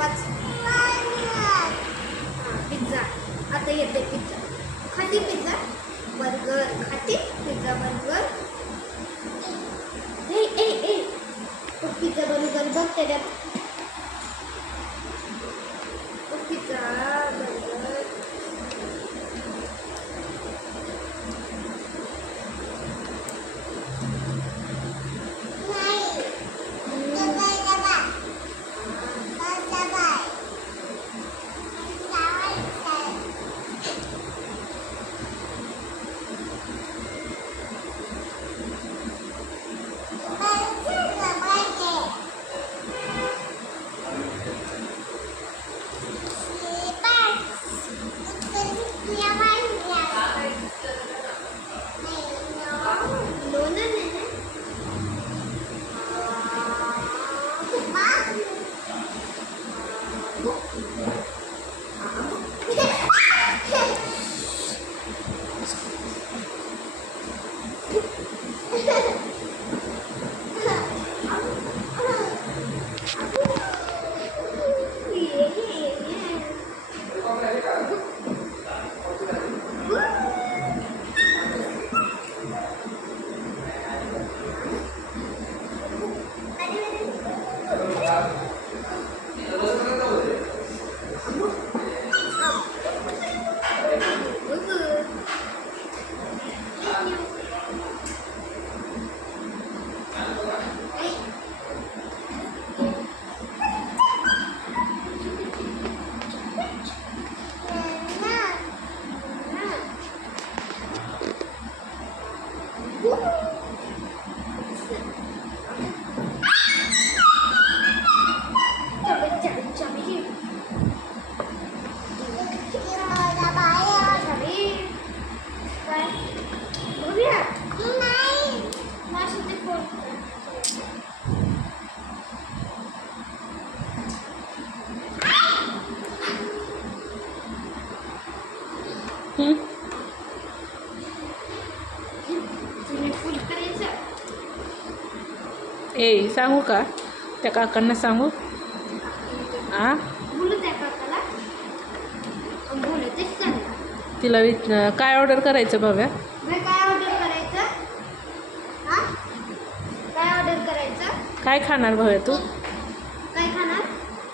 वाच. Pizza. आता येते pizza. खाती पिझ्झा. बर्गर. खाती पिझ्झा बर्गर. ए ए ए पिझ्झा बर्गर बघ त्याच्यात. Pizza burger. ए सांगू का त्या काकांना सांगू आ तिला काय ऑर्डर करायचं बाबा काय ऑर्डर करायचं काय ऑर्डर करायचं काय खाणार भाव्या तू काय खाणार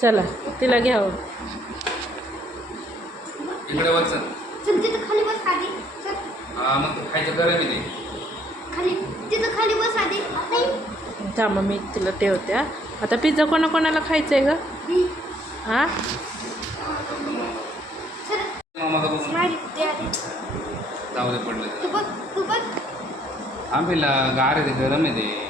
चला तिला घ्यावं इकडे वर चल. चल तिथं खाली बस आधी चल हा मग खायचं गरम आहे ते. खाली तिथं खाली बस आधी थांबा मी तिला ठेवते हा. आता पिझ्झा कोणाकोणाला खायचं आहे ग हां मामाचा बघून जाऊ दे पडलं. तू बघ आंबीला गार आहे ते गरम आहे ते.